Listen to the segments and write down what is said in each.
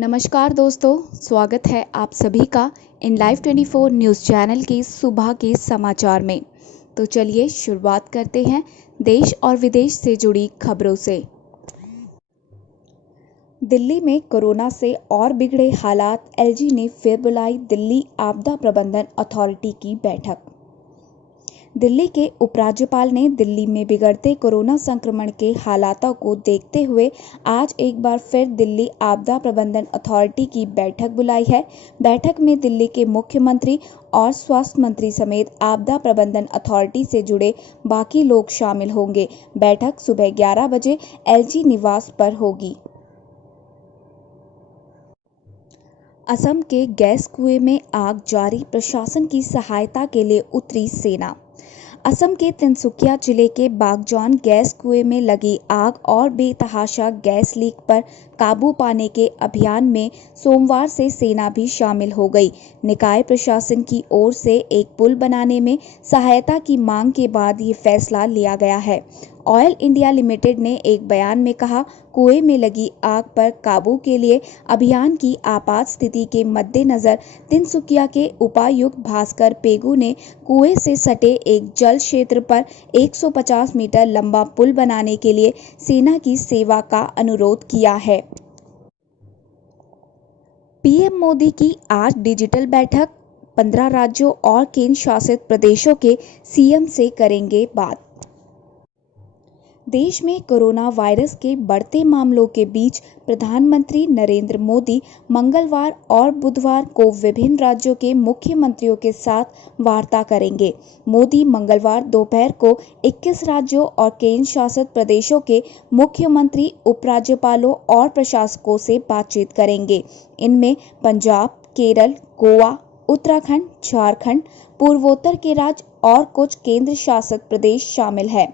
नमस्कार दोस्तों, स्वागत है आप सभी का इन लाइव 24 न्यूज़ चैनल के सुबह के समाचार में। तो चलिए शुरुआत करते हैं देश और विदेश से जुड़ी खबरों से। दिल्ली में कोरोना से और बिगड़े हालात, एलजी ने फिर बुलाई दिल्ली आपदा प्रबंधन अथॉरिटी की बैठक। दिल्ली के उपराज्यपाल ने दिल्ली में बिगड़ते कोरोना संक्रमण के हालातों को देखते हुए आज एक बार फिर दिल्ली आपदा प्रबंधन अथॉरिटी की बैठक बुलाई है। बैठक में दिल्ली के मुख्यमंत्री और स्वास्थ्य मंत्री समेत आपदा प्रबंधन अथॉरिटी से जुड़े बाकी लोग शामिल होंगे। बैठक सुबह 11 बजे एलजी निवास पर होगी। असम के गैस कुएं में आग जारी, प्रशासन की सहायता के लिए उतरी सेना। असम के तिनसुकिया जिले के बागजौन गैस कुएं में लगी आग और बेतहाशा गैस लीक पर काबू पाने के अभियान में सोमवार से सेना भी शामिल हो गई। निकाय प्रशासन की ओर से एक पुल बनाने में सहायता की मांग के बाद ये फैसला लिया गया है। ऑयल इंडिया लिमिटेड ने एक बयान में कहा, कुएं में लगी आग पर काबू के लिए अभियान की आपात स्थिति के मद्देनजर तिनसुकिया के उपायुक्त भास्कर पेगू ने कुएं से सटे एक जल क्षेत्र पर 150 मीटर लंबा पुल बनाने के लिए सेना की सेवा का अनुरोध किया है। पीएम मोदी की आज डिजिटल बैठक, 15 राज्यों और केंद्र शासित प्रदेशों के सीएम से करेंगे बात। देश में कोरोना वायरस के बढ़ते मामलों के बीच प्रधानमंत्री नरेंद्र मोदी मंगलवार और बुधवार को विभिन्न राज्यों के मुख्यमंत्रियों के साथ वार्ता करेंगे। मोदी मंगलवार दोपहर को 21 राज्यों और केंद्र शासित प्रदेशों के मुख्यमंत्री, उपराज्यपालों और प्रशासकों से बातचीत करेंगे। इनमें पंजाब, केरल, गोवा, उत्तराखंड, झारखंड, पूर्वोत्तर के राज्य और कुछ केंद्र शासित प्रदेश शामिल हैं।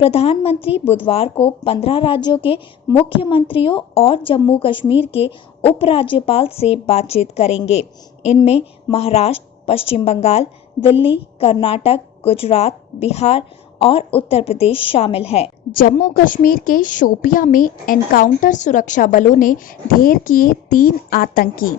प्रधानमंत्री बुधवार को 15 राज्यों के मुख्यमंत्रियों और जम्मू कश्मीर के उपराज्यपाल से बातचीत करेंगे। इनमें महाराष्ट्र, पश्चिम बंगाल, दिल्ली, कर्नाटक, गुजरात, बिहार और उत्तर प्रदेश शामिल हैं। जम्मू कश्मीर के शोपियां में एनकाउंटर, सुरक्षा बलों ने ढेर किए 3 आतंकी।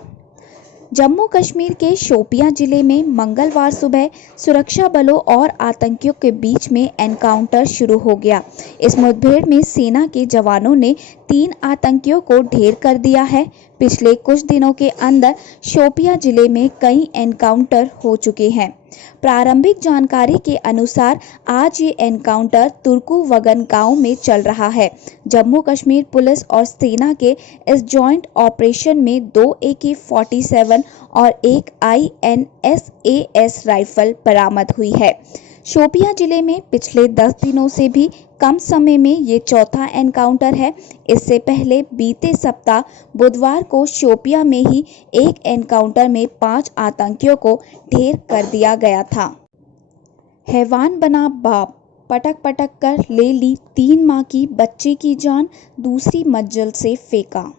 जम्मू कश्मीर के शोपियां जिले में मंगलवार सुबह सुरक्षा बलों और आतंकियों के बीच में एनकाउंटर शुरू हो गया। इस मुठभेड़ में सेना के जवानों ने 3 आतंकियों को ढेर कर दिया है। पिछले कुछ दिनों के अंदर शोपियां जिले में कई एनकाउंटर हो चुके हैं। प्रारंभिक जानकारी के अनुसार आज ये एनकाउंटर तुर्कू वगन गांव में चल रहा है। जम्मू कश्मीर पुलिस और सेना के इस जॉइंट ऑपरेशन में 2 AK-47 और एक INSAS राइफल बरामद हुई है। शोपियां जिले में पिछले 10 दिनों से भी कम समय में ये चौथा एनकाउंटर है। इससे पहले बीते सप्ताह बुधवार को शोपियां में ही एक एनकाउंटर में 5 आतंकियों को ढेर कर दिया गया था। हैवान बना बाप, पटक पटक कर ले ली 3 माह की बच्चे की जान, दूसरी मंजिल से फेंका।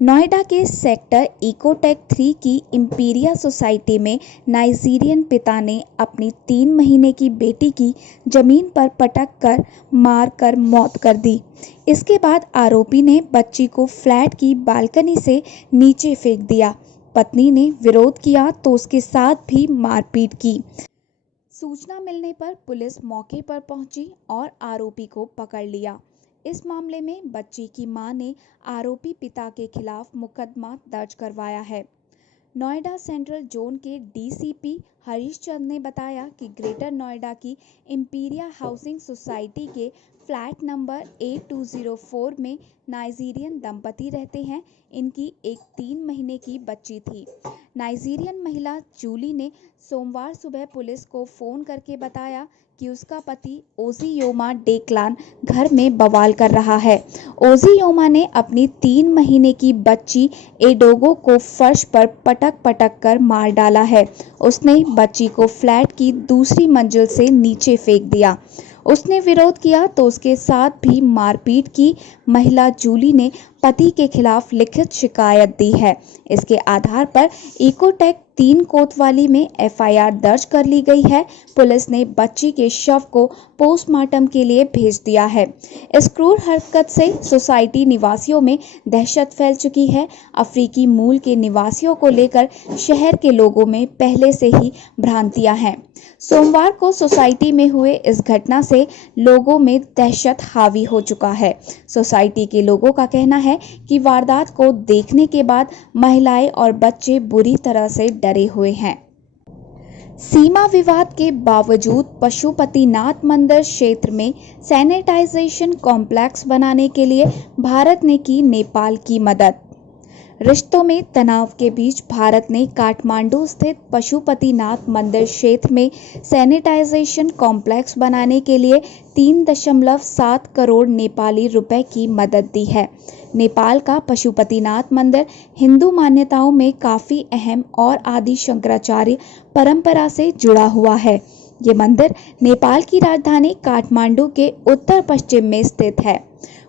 नोएडा के सेक्टर इकोटेक 3 की इंपीरिया सोसाइटी में नाइजीरियन पिता ने अपनी 3 महीने की बेटी की जमीन पर पटक कर मार कर मौत कर दी। इसके बाद आरोपी ने बच्ची को फ्लैट की बालकनी से नीचे फेंक दिया। पत्नी ने विरोध किया तो उसके साथ भी मारपीट की। सूचना मिलने पर पुलिस मौके पर पहुंची और आरोपी को पकड़ लिया। इस मामले में बच्ची की मां ने आरोपी पिता के खिलाफ मुकदमा दर्ज करवाया है। नोएडा सेंट्रल जोन के डीसीपी हरीश चंद ने बताया कि ग्रेटर नोएडा की इंपीरिया हाउसिंग सोसाइटी के फ्लैट नंबर A204 में नाइजीरियन दंपति रहते हैं। इनकी एक 3 महीने की बच्ची थी। नाइजीरियन महिला जूली ने सोमवार सुबह पुलिस को फोन करके बताया कि उसका पति ओजियोमा डेक्लान घर में बवाल कर रहा है। ओजियोमा ने अपनी 3 महीने की बच्ची एडोगो को फर्श पर पटक पटक कर मार डाला है। उसने बच्ची को फ्लैट की दूसरी मंजिल से नीचे फेंक दिया। उसने विरोध किया तो उसके साथ भी मारपीट की। महिला जूली ने पति के खिलाफ लिखित शिकायत दी है। इसके आधार पर इकोटेक 3 कोतवाली में FIR दर्ज कर ली गई है। पुलिस ने बच्ची के शव को पोस्टमार्टम के लिए भेज दिया है। इस क्रूर हरकत से सोसाइटी निवासियों में दहशत फैल चुकी है। अफ्रीकी मूल के निवासियों को लेकर शहर के लोगों में पहले से ही भ्रांतियां हैं। सोमवार को सोसाइटी में हुए इस घटना से लोगों में दहशत हावी हो चुका है। सोसाइटी के लोगों का कहना है कि वारदात को देखने के बाद महिलाएं और बच्चे बुरी तरह से डरे हुए हैं। सीमा विवाद के बावजूद पशुपतिनाथ मंदिर क्षेत्र में सैनिटाइजेशन कॉम्प्लेक्स बनाने के लिए भारत ने की नेपाल की मदद। रिश्तों में तनाव के बीच भारत ने काठमांडू स्थित पशुपतिनाथ मंदिर क्षेत्र में सैनिटाइजेशन कॉम्प्लेक्स बनाने के लिए 3.7 करोड़ नेपाली रुपए की मदद दी है। नेपाल का पशुपतिनाथ मंदिर हिंदू मान्यताओं में काफ़ी अहम और आदि शंकराचार्य परंपरा से जुड़ा हुआ है। ये मंदिर नेपाल की राजधानी काठमांडू के उत्तर पश्चिम में स्थित है।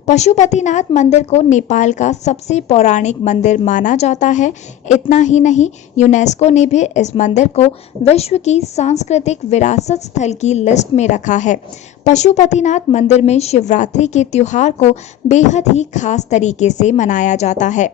पशुपतिनाथ मंदिर को नेपाल का सबसे पौराणिक मंदिर माना जाता है। इतना ही नहीं, यूनेस्को ने भी इस मंदिर को विश्व की सांस्कृतिक विरासत स्थल की लिस्ट में रखा है। पशुपतिनाथ मंदिर में शिवरात्रि के त्योहार को बेहद ही खास तरीके से मनाया जाता है।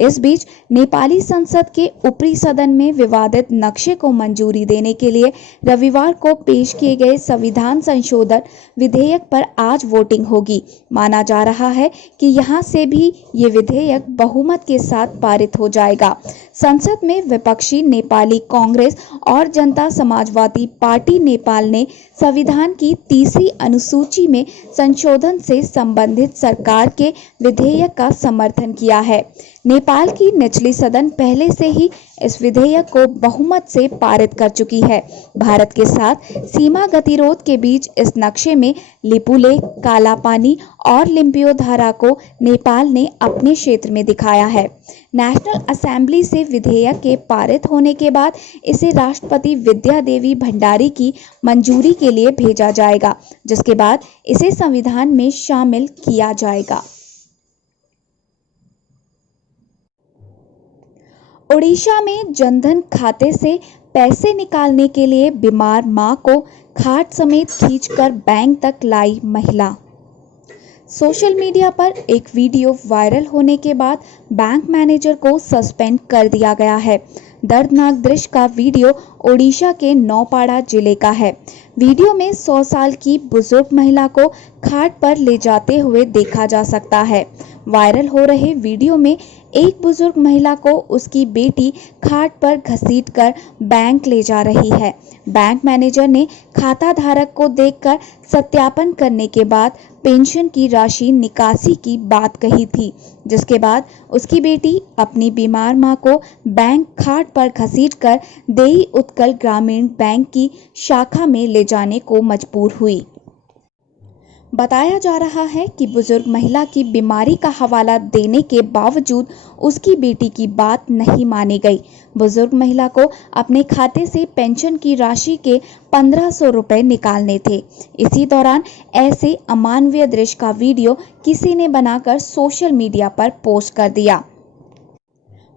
इस बीच नेपाली संसद के ऊपरी सदन में विवादित नक्शे को मंजूरी देने के लिए रविवार को पेश किए गए संविधान संशोधन विधेयक पर आज वोटिंग होगी। माना जा रहा है कि यहां से भी ये विधेयक बहुमत के साथ पारित हो जाएगा। संसद में विपक्षी नेपाली कांग्रेस और जनता समाजवादी पार्टी नेपाल ने संविधान की 3री अनुसूची में संशोधन से संबंधित सरकार के विधेयक का समर्थन किया है। नेपाल की निचली सदन पहले से ही इस विधेयक को बहुमत से पारित कर चुकी है। भारत के साथ सीमा गतिरोध के बीच इस नक्शे में लिपुलेख, कालापानी और लिम्पियो धारा को नेपाल ने अपने क्षेत्र में दिखाया है। नेशनल असेंबली से विधेयक के पारित होने के बाद इसे राष्ट्रपति विद्या देवी भंडारी की मंजूरी के लिए भेजा जाएगा, जिसके बाद इसे संविधान में शामिल किया जाएगा। ओडिशा में जनधन खाते से पैसे निकालने के लिए बीमार मां को खाट समेत खींचकर बैंक तक लाई महिला। सोशल मीडिया पर एक वीडियो वायरल होने के बाद बैंक मैनेजर को सस्पेंड कर दिया गया है। दर्दनाक दृश्य का वीडियो ओडिशा के नौपाड़ा जिले का है। वीडियो में 100 साल की बुजुर्ग महिला को खाट पर ले जाते हुए देखा जा सकता है। वायरल हो रहे वीडियो में एक बुजुर्ग महिला को उसकी बेटी खाट पर घसीटकर बैंक ले जा रही है। बैंक मैनेजर ने खाता धारक को देखकर सत्यापन करने के बाद पेंशन की राशि निकासी की बात कही थी, जिसके बाद उसकी बेटी अपनी बीमार मां को बैंक खाट पर घसीटकर देई उत्कल ग्रामीण बैंक की शाखा में ले जाने को मजबूर हुई। बताया जा रहा है कि बुजुर्ग महिला की बीमारी का हवाला देने के बावजूद उसकी बेटी की बात नहीं मानी गई। बुजुर्ग महिला को अपने खाते से पेंशन की राशि के 1500 रुपए निकालने थे। इसी दौरान ऐसे अमानवीय दृश्य का वीडियो किसी ने बनाकर सोशल मीडिया पर पोस्ट कर दिया।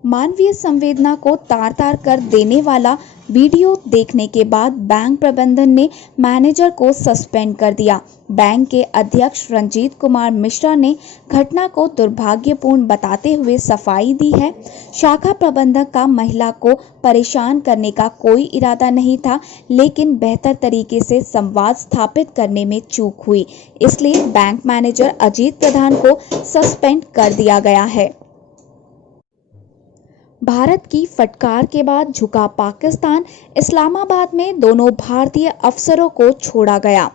मानवीय संवेदना को तार तार कर देने वाला वीडियो देखने के बाद बैंक प्रबंधन ने मैनेजर को सस्पेंड कर दिया। बैंक के अध्यक्ष रंजीत कुमार मिश्रा ने घटना को दुर्भाग्यपूर्ण बताते हुए सफाई दी है। शाखा प्रबंधक का महिला को परेशान करने का कोई इरादा नहीं था, लेकिन बेहतर तरीके से संवाद स्थापित करने में चूक हुई, इसलिए बैंक मैनेजर अजीत प्रधान को सस्पेंड कर दिया गया है। भारत की फटकार के बाद झुका पाकिस्तान। इस्लामाबाद में दोनों भारतीय अफसरों को छोड़ा गया।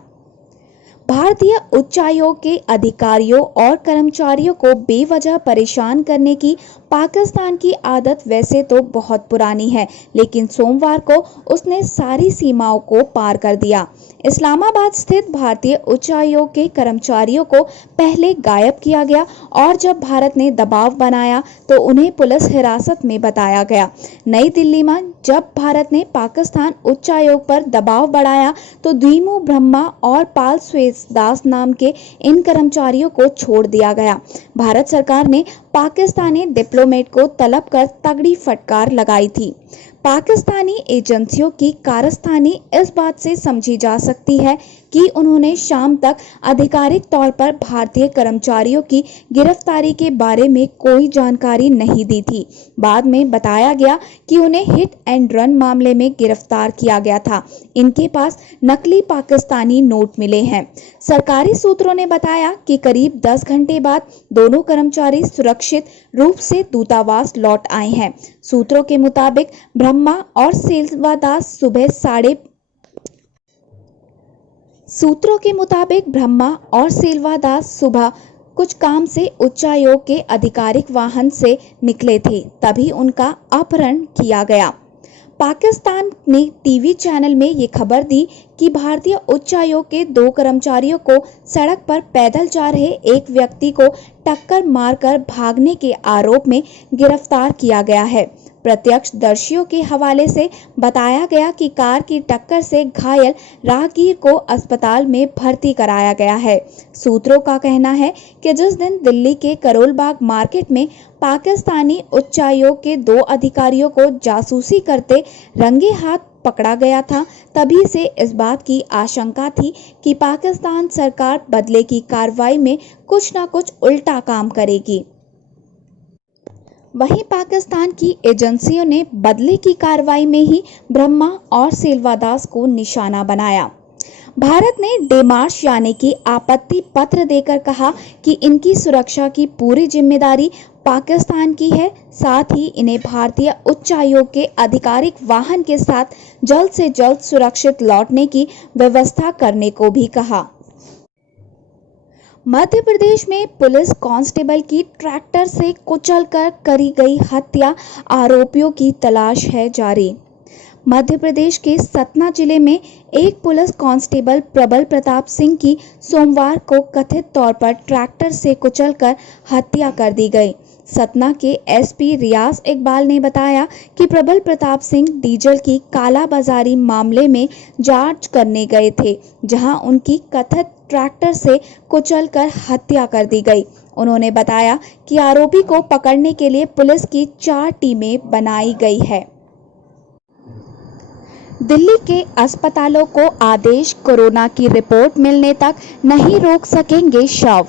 भारतीय उच्चायोग के अधिकारियों और कर्मचारियों को बेवजह परेशान करने की पाकिस्तान की आदत वैसे तो बहुत पुरानी है, लेकिन सोमवार को उसने सारी सीमाओं को पार कर दिया। इस्लामाबाद स्थित भारतीय उच्चायोग के कर्मचारियों को पहले गायब किया गया और जब भारत ने दबाव बनाया तो उन्हें पुलिस हिरासत में बताया गया। नई दिल्ली में जब भारत ने पाकिस्तान उच्चायोग पर दबाव बढ़ाया तो द्विमु ब्रह्मा और पाल दास नाम के इन कर्मचारियों को छोड़ दिया गया। भारत सरकार ने पाकिस्तानी डिप्लोमेट को तलब कर तगड़ी फटकार लगाई थी। पाकिस्तानी एजेंसियों की कारस्तानी इस बात से समझी जा सकती है कि उन्होंने शाम तक आधिकारिक तौर पर भारतीय कर्मचारियों की गिरफ्तारी के बारे में कोई जानकारी नहीं दी थी। बाद में बताया गया कि उन्हें हिट एंड रन मामले में गिरफ्तार किया गया था। इनके पास नकली पाकिस्तानी नोट मिले हैं। सरकारी सूत्रों ने बताया कि करीब 10 घंटे बाद दोनों कर्मचारी सुरक्षित रूप से दूतावास लौट आए हैं। सूत्रों के मुताबिक ब्रह्मा और सेल्वादास सुबह कुछ काम से उच्चायोग के आधिकारिक वाहन से निकले थे, तभी उनका अपहरण किया गया। पाकिस्तान ने टीवी चैनल में ये खबर दी कि भारतीय उच्चायोग के 2 कर्मचारियों को सड़क पर पैदल जा रहे एक व्यक्ति को टक्कर मारकर भागने के आरोप में गिरफ्तार किया गया है। प्रत्यक्षदर्शियों के हवाले से बताया गया कि कार की टक्कर से घायल राहगीर को अस्पताल में भर्ती कराया गया है। सूत्रों का कहना है कि जिस दिन दिल्ली के करोल बाग मार्केट में पाकिस्तानी उच्चायोग के 2 अधिकारियों को जासूसी करते रंगे हाथ पकड़ा गया था, तभी से इस बात की आशंका थी कि पाकिस्तान सरकार बदले की कार्रवाई में कुछ न कुछ उल्टा काम करेगी। वहीं पाकिस्तान की एजेंसियों ने बदले की कार्रवाई में ही ब्रह्मा और सेल्वादास को निशाना बनाया। भारत ने डेमार्श यानी कि आपत्ति पत्र देकर कहा कि इनकी सुरक्षा की पूरी जिम्मेदारी पाकिस्तान की है। साथ ही इन्हें भारतीय उच्चायोग के आधिकारिक वाहन के साथ जल्द से जल्द सुरक्षित लौटने की व्यवस्था करने को भी कहा। मध्य प्रदेश में पुलिस कांस्टेबल की ट्रैक्टर से कुचलकर करी गई हत्या, आरोपियों की तलाश है जारी। मध्य प्रदेश के सतना जिले में एक पुलिस कांस्टेबल प्रबल प्रताप सिंह की सोमवार को कथित तौर पर ट्रैक्टर से कुचलकर हत्या कर दी गई। सतना के एसपी रियाज इकबाल ने बताया कि प्रबल प्रताप सिंह डीजल की कालाबाजारी मामले में जांच करने गए थे, जहां उनकी कथित ट्रैक्टर से कुचलकर हत्या कर दी गई। उन्होंने बताया कि आरोपी को पकड़ने के लिए पुलिस की 4 टीमें बनाई गई है। दिल्ली के अस्पतालों को आदेश, कोरोना की रिपोर्ट मिलने तक नहीं रोक सकेंगे शव।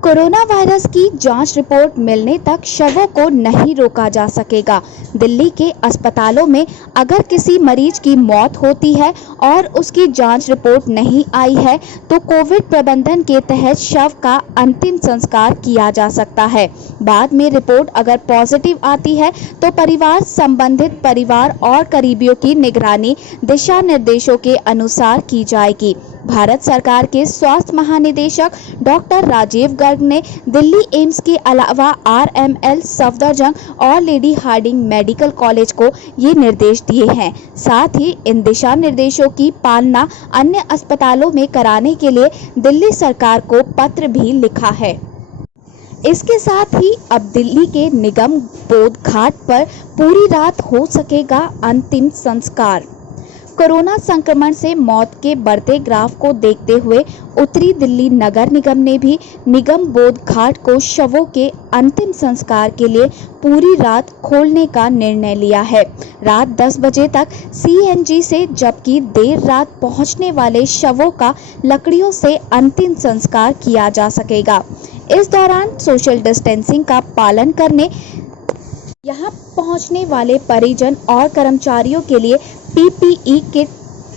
कोरोना वायरस की जांच रिपोर्ट मिलने तक शवों को नहीं रोका जा सकेगा। दिल्ली के अस्पतालों में अगर किसी मरीज की मौत होती है और उसकी जांच रिपोर्ट नहीं आई है तो कोविड प्रबंधन के तहत शव का अंतिम संस्कार किया जा सकता है। बाद में रिपोर्ट अगर पॉजिटिव आती है तो परिवार संबंधित परिवार और करीबियों की निगरानी दिशा निर्देशों के अनुसार की जाएगी। भारत सरकार के स्वास्थ्य महानिदेशक डॉक्टर राजीव गर्ग ने दिल्ली एम्स के अलावा RML, सफदरजंग और लेडी हार्डिंग मेडिकल कॉलेज को ये निर्देश दिए हैं। साथ ही इन दिशा निर्देशों की पालना अन्य अस्पतालों में कराने के लिए दिल्ली सरकार को पत्र भी लिखा है। इसके साथ ही अब दिल्ली के निगम बोध घाट पर पूरी रात हो सकेगा अंतिम संस्कार। कोरोना संक्रमण से मौत के बढ़ते ग्राफ को देखते हुए उत्तरी दिल्ली नगर निगम ने भी निगम बोध घाट को शवों के अंतिम संस्कार के लिए पूरी रात खोलने का निर्णय लिया है। रात 10 बजे तक CNG से, जबकि देर रात पहुंचने वाले शवों का लकड़ियों से अंतिम संस्कार किया जा सकेगा। इस दौरान सोशल डिस्टेंसिंग का पालन करने यहाँ पहुंचने वाले परिजन और कर्मचारियों के लिए PPE किट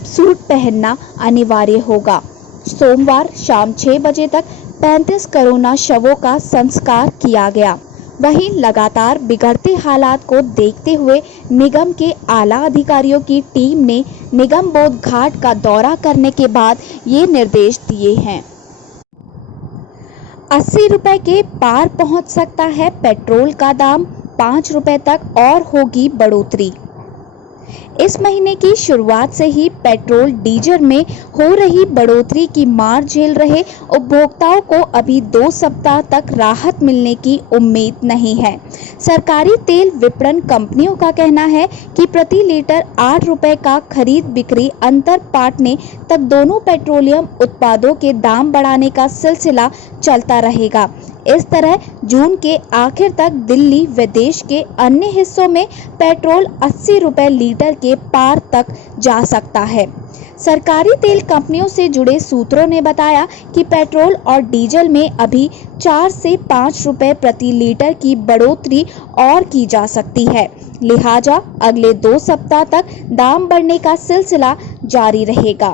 सूट पहनना अनिवार्य होगा। सोमवार शाम 6 बजे तक 35 कोरोना शवों का संस्कार किया गया। वहीं लगातार बिगड़ते हालात को देखते हुए निगम के आला अधिकारियों की टीम ने निगम बोध घाट का दौरा करने के बाद ये निर्देश दिए हैं। 80 रुपए के पार पहुंच सकता है पेट्रोल का दाम, 5 रुपए तक और होगी बढ़ोतरी। इस महीने की शुरुआत से ही पेट्रोल डीजल में हो रही बढ़ोतरी की मार झेल रहे उपभोक्ताओं को अभी 2 सप्ताह तक राहत मिलने की उम्मीद नहीं है। सरकारी तेल विपणन कंपनियों का कहना है कि प्रति लीटर 8 रुपए का खरीद बिक्री अंतर पाटने तक दोनों पेट्रोलियम उत्पादों के दाम बढ़ाने का सिलसिला चलता रहेगा। इस तरह जून के आखिर तक दिल्ली व देश के अन्य हिस्सों में पेट्रोल 80 रुपए लीटर के पार तक जा सकता है। सरकारी तेल कंपनियों से जुड़े सूत्रों ने बताया कि पेट्रोल और डीजल में अभी 4 से 5 रुपए प्रति लीटर की बढ़ोतरी और की जा सकती है। लिहाजा अगले 2 सप्ताह तक दाम बढ़ने का सिलसिला जारी रहेगा।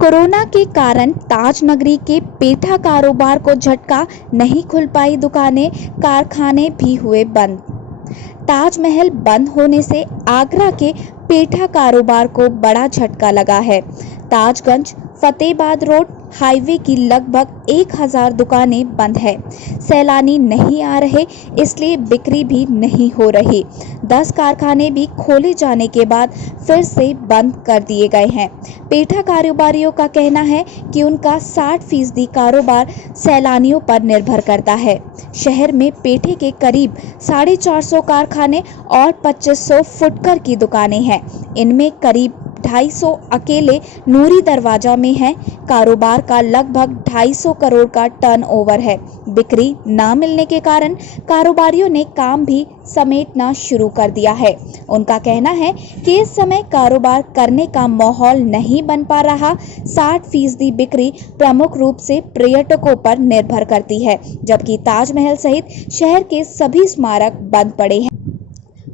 कोरोना के कारण ताज नगरी के पेठा कारोबार को झटका, नहीं खुल पाई दुकानें, कारखाने भी हुए बंद। ताजमहल बंद होने से आगरा के पेठा कारोबार को बड़ा झटका लगा है। ताजगंज फतेहाबाद रोड हाईवे की लगभग 1000 दुकानें बंद है। सैलानी नहीं आ रहे, इसलिए बिक्री भी नहीं हो रही। 10 कारखाने भी खोले जाने के बाद फिर से बंद कर दिए गए हैं। पेठा कारोबारियों का कहना है कि उनका 60% कारोबार सैलानियों पर निर्भर करता है। शहर में पेठे के करीब 450 कारखाने और 2500 फुटकर की दुकानें हैं। इनमें करीब 250 अकेले नूरी दरवाजा में हैं। कारोबार का लगभग 250 करोड़ का टर्नओवर है। बिक्री ना मिलने के कारण कारोबारियों ने काम भी समेटना शुरू कर दिया है। उनका कहना है कि इस समय कारोबार करने का माहौल नहीं बन पा रहा। 60% बिक्री प्रमुख रूप से पर्यटकों पर निर्भर करती है, जबकि ताजमहल सहित शहर के सभी स्मारक बंद पड़े हैं।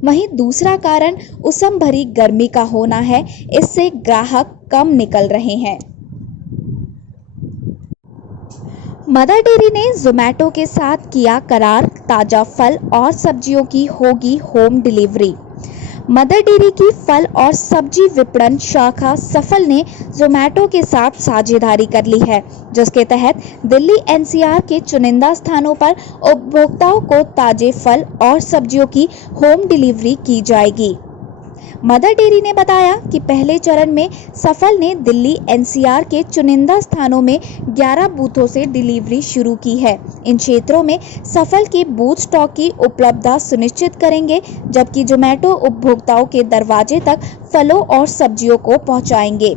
वहीं दूसरा कारण उमस भरी गर्मी का होना है, इससे ग्राहक कम निकल रहे हैं। मदर डेयरी ने जोमैटो के साथ किया करार, ताजा फल और सब्जियों की होगी होम डिलीवरी। मदर डेयरी की फल और सब्जी विपणन शाखा सफल ने जोमैटो के साथ साझेदारी कर ली है, जिसके तहत दिल्ली एनसीआर के चुनिंदा स्थानों पर उपभोक्ताओं को ताजे फल और सब्जियों की होम डिलीवरी की जाएगी। मदर डेयरी ने बताया कि पहले चरण में सफल ने दिल्ली एनसीआर के चुनिंदा स्थानों में 11 बूथों से डिलीवरी शुरू की है। इन क्षेत्रों में सफल के बूथ स्टॉक की उपलब्धता सुनिश्चित करेंगे, जबकि जोमैटो उपभोक्ताओं के दरवाजे तक फलों और सब्जियों को पहुंचाएंगे।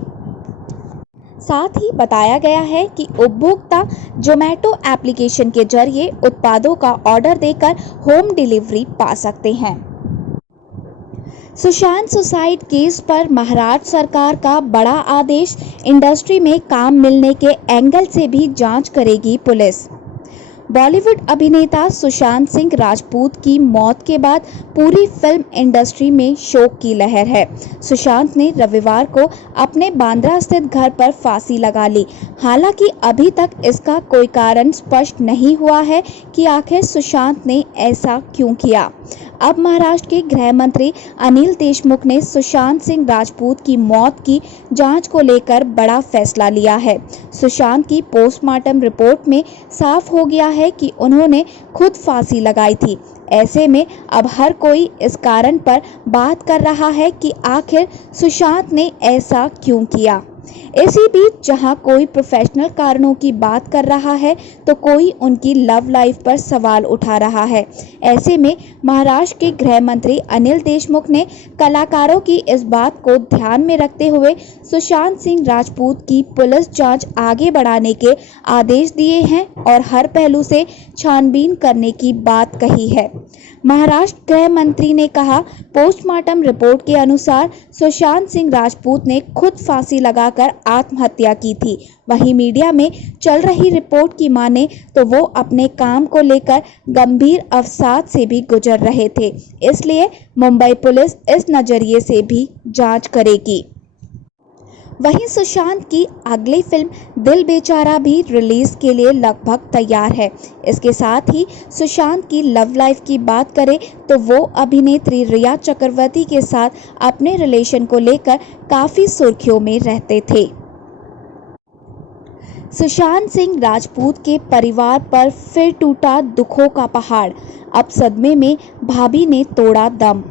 साथ ही बताया गया है कि उपभोक्ता जोमैटो एप्लीकेशन के जरिए उत्पादों का ऑर्डर देकर होम डिलीवरी पा सकते हैं। सुशांत सुसाइड केस पर महाराष्ट्र सरकार का बड़ा आदेश, इंडस्ट्री में काम मिलने के एंगल से भी जांच करेगी पुलिस। बॉलीवुड अभिनेता सुशांत सिंह राजपूत की मौत के बाद पूरी फिल्म इंडस्ट्री में शोक की लहर है। सुशांत ने रविवार को अपने बांद्रा स्थित घर पर फांसी लगा ली। हालांकि अभी तक इसका कोई कारण स्पष्ट नहीं हुआ है कि आखिर सुशांत ने ऐसा क्यों किया। अब महाराष्ट्र के गृह मंत्री अनिल देशमुख ने सुशांत सिंह राजपूत की मौत की जांच को लेकर बड़ा फैसला लिया है। सुशांत की पोस्टमार्टम रिपोर्ट में साफ हो गया है कि उन्होंने खुद फांसी लगाई थी। ऐसे में अब हर कोई इस कारण पर बात कर रहा है कि आखिर सुशांत ने ऐसा क्यों किया। इसी बीच जहां कोई प्रोफेशनल कारणों की बात कर रहा है, तो कोई उनकी लव लाइफ पर सवाल उठा रहा है। ऐसे में महाराष्ट्र के गृह मंत्री अनिल देशमुख ने कलाकारों की इस बात को ध्यान में रखते हुए सुशांत सिंह राजपूत की पुलिस जांच आगे बढ़ाने के आदेश दिए हैं और हर पहलू से छानबीन करने की बात कही है। महाराष्ट्र गृह मंत्री ने कहा, पोस्टमार्टम रिपोर्ट के अनुसार सुशांत सिंह राजपूत ने खुद फांसी लगाकर आत्महत्या की थी। वहीं मीडिया में चल रही रिपोर्ट की माने तो वो अपने काम को लेकर गंभीर अवसाद से भी गुजर रहे थे, इसलिए मुंबई पुलिस इस नजरिए से भी जांच करेगी। वहीं सुशांत की अगली फिल्म दिल बेचारा भी रिलीज के लिए लगभग तैयार है। इसके साथ ही सुशांत की लव लाइफ की बात करें तो वो अभिनेत्री रिया चक्रवर्ती के साथ अपने रिलेशन को लेकर काफी सुर्खियों में रहते थे। सुशांत सिंह राजपूत के परिवार पर फिर टूटा दुखों का पहाड़, अब सदमे में भाभी ने तोड़ा दम।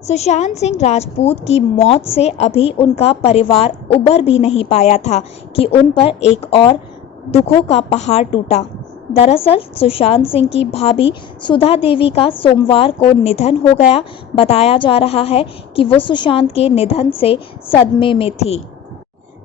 सुशांत सिंह राजपूत की मौत से अभी उनका परिवार उबर भी नहीं पाया था कि उन पर एक और दुखों का पहाड़ टूटा। दरअसल सुशांत सिंह की भाभी सुधा देवी का सोमवार को निधन हो गया। बताया जा रहा है कि वो सुशांत के निधन से सदमे में थी।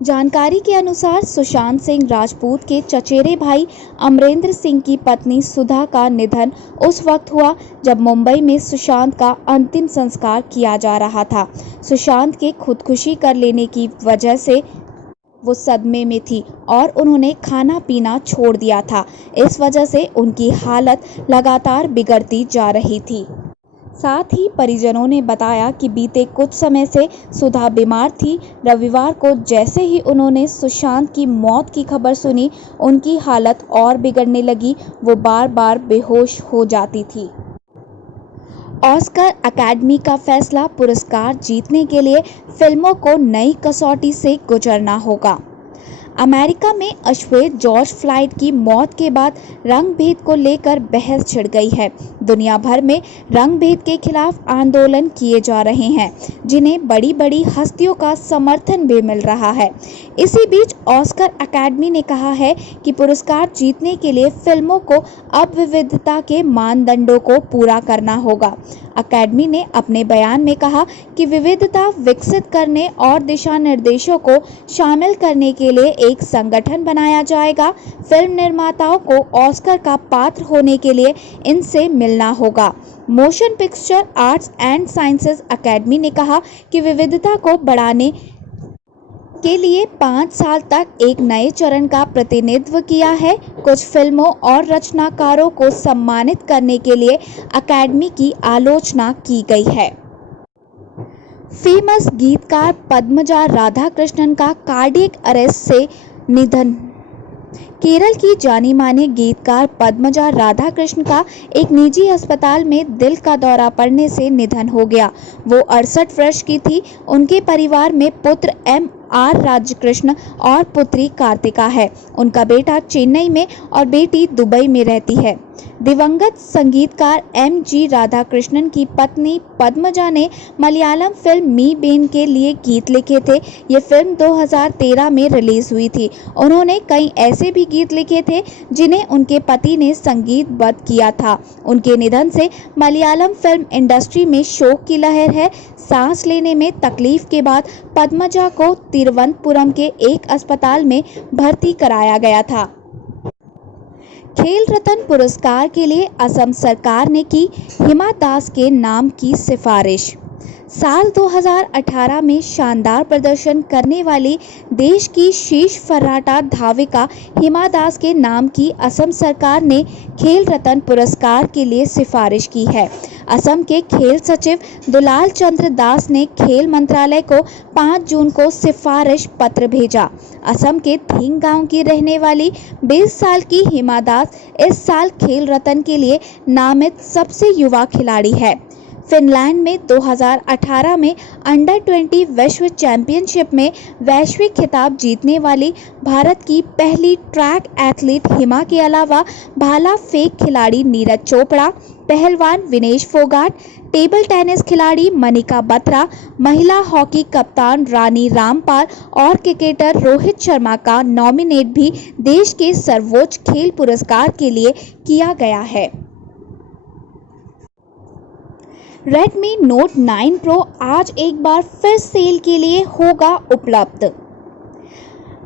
जानकारी के अनुसार सुशांत सिंह राजपूत के चचेरे भाई अमरेंद्र सिंह की पत्नी सुधा का निधन उस वक्त हुआ जब मुंबई में सुशांत का अंतिम संस्कार किया जा रहा था। सुशांत के खुदकुशी कर लेने की वजह से वो सदमे में थी और उन्होंने खाना पीना छोड़ दिया था। इस वजह से उनकी हालत लगातार बिगड़ती जा रही थी। साथ ही परिजनों ने बताया कि बीते कुछ समय से सुधा बीमार थी। रविवार को जैसे ही उन्होंने सुशांत की मौत की खबर सुनी, उनकी हालत और बिगड़ने लगी। वो बार बार बेहोश हो जाती थी। ऑस्कर अकेडमी का फैसला, पुरस्कार जीतने के लिए फिल्मों को नई कसौटी से गुजरना होगा। अमेरिका में अश्वेत जॉर्ज फ्लॉयड की मौत के बाद रंग भेद को लेकर बहस छिड़ गई है। दुनिया भर में रंग भेद के खिलाफ आंदोलन किए जा रहे हैं, जिन्हें बड़ी बड़ी हस्तियों का समर्थन भी मिल रहा है। इसी बीच ऑस्कर अकेडमी ने कहा है कि पुरस्कार जीतने के लिए फिल्मों को अब विविधता के मानदंडों को पूरा करना होगा। अकेडमी ने अपने बयान में कहा कि विविधता विकसित करने और दिशा निर्देशों को शामिल करने के लिए एक संगठन बनाया जाएगा। फिल्म निर्माताओं को ऑस्कर का पात्र होने के लिए इनसे मिलना होगा। Motion picture arts and sciences academy ने कहा कि विविधता को बढ़ाने के लिए 5 साल तक एक नए चरण का प्रतिनिधित्व किया है। कुछ फिल्मों और रचनाकारों को सम्मानित करने के लिए अकेडमी की आलोचना की गई है। फेमस गीतकार पद्मजा राधाकृष्णन का कार्डियक अरेस्ट से निधन। केरल की जानी मानी गीतकार पद्मजा राधाकृष्णन का एक निजी अस्पताल में दिल का दौरा पड़ने से निधन हो गया। वो 68 वर्ष की थी। उनके परिवार में पुत्र M.R. राजकृष्ण और पुत्री कार्तिका है। उनका बेटा चेन्नई में और बेटी दुबई में रहती है। दिवंगत संगीतकार M.G. राधाकृष्णन की पत्नी पद्मजा ने मलयालम फिल्म मी बेन के लिए गीत लिखे थे। ये फिल्म 2013 में रिलीज हुई थी। उन्होंने कई ऐसे भी गीत लिखे थे जिन्हें उनके पति ने संगीतबद्ध किया था। उनके निधन से मलयालम फिल्म इंडस्ट्री में शोक की लहर है। सांस लेने में तकलीफ के बाद पद्मजा को तिरुवनंतपुरम के एक अस्पताल में भर्ती कराया गया था। खेल रत्न पुरस्कार के लिए असम सरकार ने की हिमा दास के नाम की सिफारिश। साल 2018 में शानदार प्रदर्शन करने वाली देश की शीर्ष फर्राटा धाविका हिमा दास के नाम की असम सरकार ने खेल रत्न पुरस्कार के लिए सिफारिश की है। असम के खेल सचिव दुलाल चंद्र दास ने खेल मंत्रालय को 5 जून को सिफारिश पत्र भेजा। असम के थिंग गांव की रहने वाली 20 साल की हिमा दास इस साल खेल रत्न के लिए नामित सबसे युवा खिलाड़ी है। फिनलैंड में 2018 में अंडर 20 विश्व चैंपियनशिप में वैश्विक खिताब जीतने वाली भारत की पहली ट्रैक एथलीट हिमा के अलावा भाला फेंक खिलाड़ी नीरज चोपड़ा, पहलवान विनेश फोगाट, टेबल टेनिस खिलाड़ी मनिका बत्रा, महिला हॉकी कप्तान रानी रामपाल और क्रिकेटर रोहित शर्मा का नॉमिनेट भी देश के सर्वोच्च खेल पुरस्कार के लिए किया गया है। Redmi Note 9 Pro आज एक बार फिर सेल के लिए होगा उपलब्ध।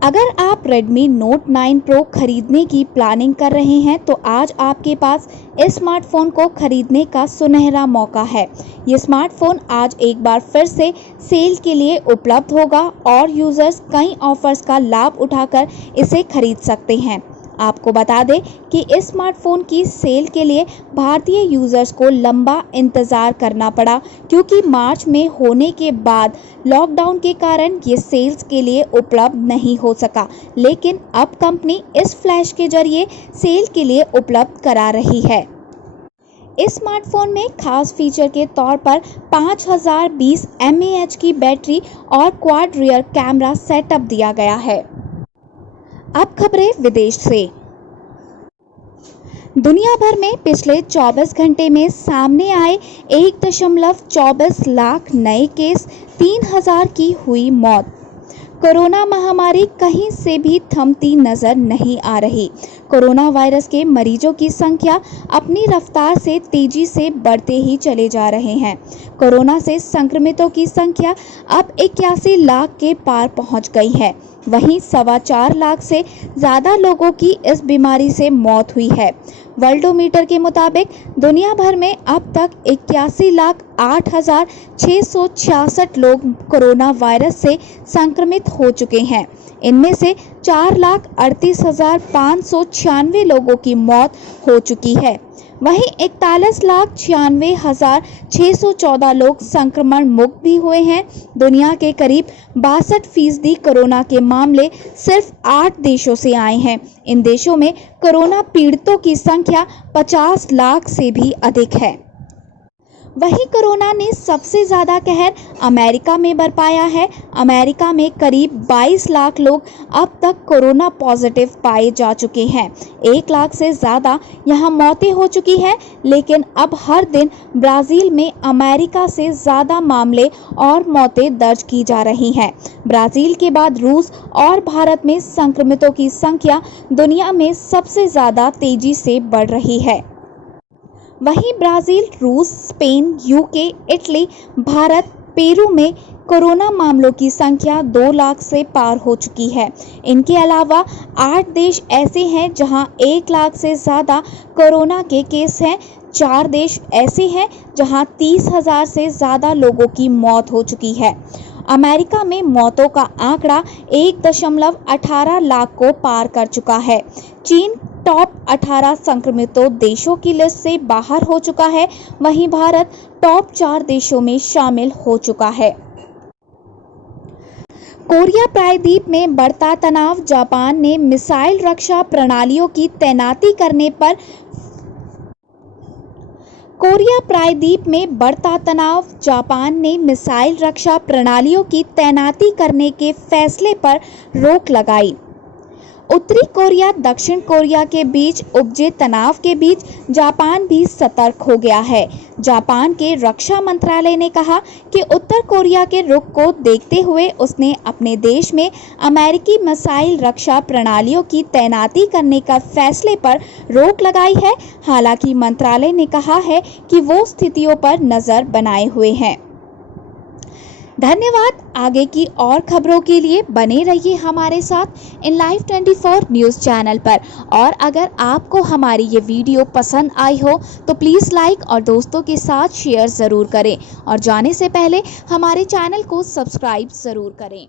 अगर आप Redmi Note 9 Pro खरीदने की प्लानिंग कर रहे हैं तो आज आपके पास इस स्मार्टफोन को खरीदने का सुनहरा मौका है। ये स्मार्टफोन आज एक बार फिर से सेल के लिए उपलब्ध होगा और यूजर्स कई ऑफर्स का लाभ उठाकर इसे खरीद सकते हैं। आपको बता दें कि इस स्मार्टफोन की सेल के लिए भारतीय यूजर्स को लंबा इंतज़ार करना पड़ा, क्योंकि मार्च में होने के बाद लॉकडाउन के कारण ये सेल्स के लिए उपलब्ध नहीं हो सका। लेकिन अब कंपनी इस फ्लैश के जरिए सेल के लिए उपलब्ध करा रही है। इस स्मार्टफोन में खास फीचर के तौर पर 5020 mAh की बैटरी और क्वाड रियर कैमरा सेटअप दिया गया है। अब खबरें विदेश से। दुनिया भर में पिछले 24 घंटे में सामने आए 1.24 लाख नए केस, 3000 की हुई मौत। कोरोना महामारी कहीं से भी थमती नजर नहीं आ रही। कोरोना वायरस के मरीजों की संख्या अपनी रफ्तार से तेजी से बढ़ते ही चले जा रहे हैं। कोरोना से संक्रमितों की संख्या अब 81 लाख के पार पहुंच गई है। वहीं 4.25 लाख से ज़्यादा लोगों की इस बीमारी से मौत हुई है। वर्ल्डोमीटर के मुताबिक दुनिया भर में अब तक 81,08,666 लोग कोरोना वायरस से संक्रमित हो चुके हैं। इनमें से 4,38,596 लोगों की मौत हो चुकी है। वहीं 41,96,614 लोग संक्रमण मुक्त भी हुए हैं। दुनिया के करीब 62% कोरोना के मामले सिर्फ 8 देशों से आए हैं। इन देशों में कोरोना पीड़ितों की संख्या 50 लाख से भी अधिक है। वहीं कोरोना ने सबसे ज़्यादा कहर अमेरिका में बरपाया है। अमेरिका में करीब 22 लाख लोग अब तक कोरोना पॉजिटिव पाए जा चुके हैं। 1 लाख से ज़्यादा यहां मौतें हो चुकी हैं, लेकिन अब हर दिन ब्राज़ील में अमेरिका से ज़्यादा मामले और मौतें दर्ज की जा रही हैं। ब्राज़ील के बाद रूस और भारत में संक्रमितों की संख्या दुनिया में सबसे ज़्यादा तेज़ी से बढ़ रही है। वहीं ब्राज़ील, रूस, Spain, UK, Italy, Bharat, Peru में कोरोना मामलों की संख्या 2 लाख से पार हो चुकी है। इनके अलावा 8 देश ऐसे हैं जहां 1 लाख से ज़्यादा कोरोना के केस हैं। 4 देश ऐसे हैं जहां 30,000 से ज़्यादा लोगों की मौत हो चुकी है। अमेरिका में मौतों का आंकड़ा 1.18 लाख को पार कर चुका है। चीन टॉप 18 संक्रमितों देशों की लिस्ट से बाहर हो चुका है। वहीं भारत टॉप 4 देशों में शामिल हो चुका है। कोरिया प्रायद्वीप में बढ़ता तनाव, जापान ने मिसाइल रक्षा प्रणालियों की तैनाती करने पर कोरिया प्रायद्वीप में बढ़ता तनाव, जापान ने मिसाइल रक्षा प्रणालियों की तैनाती करने के फैसले पर रोक लगाई। उत्तरी कोरिया दक्षिण कोरिया के बीच उपजे तनाव के बीच जापान भी सतर्क हो गया है। जापान के रक्षा मंत्रालय ने कहा कि उत्तर कोरिया के रुख को देखते हुए उसने अपने देश में अमेरिकी मिसाइल रक्षा प्रणालियों की तैनाती करने का फैसले पर रोक लगाई है। हालांकि मंत्रालय ने कहा है कि वो स्थितियों पर नज़र बनाए हुए हैं। धन्यवाद। आगे की और खबरों के लिए बने रहिए हमारे साथ इन लाइव 24 न्यूज़ चैनल पर। और अगर आपको हमारी ये वीडियो पसंद आई हो तो प्लीज़ लाइक और दोस्तों के साथ शेयर ज़रूर करें और जाने से पहले हमारे चैनल को सब्सक्राइब ज़रूर करें।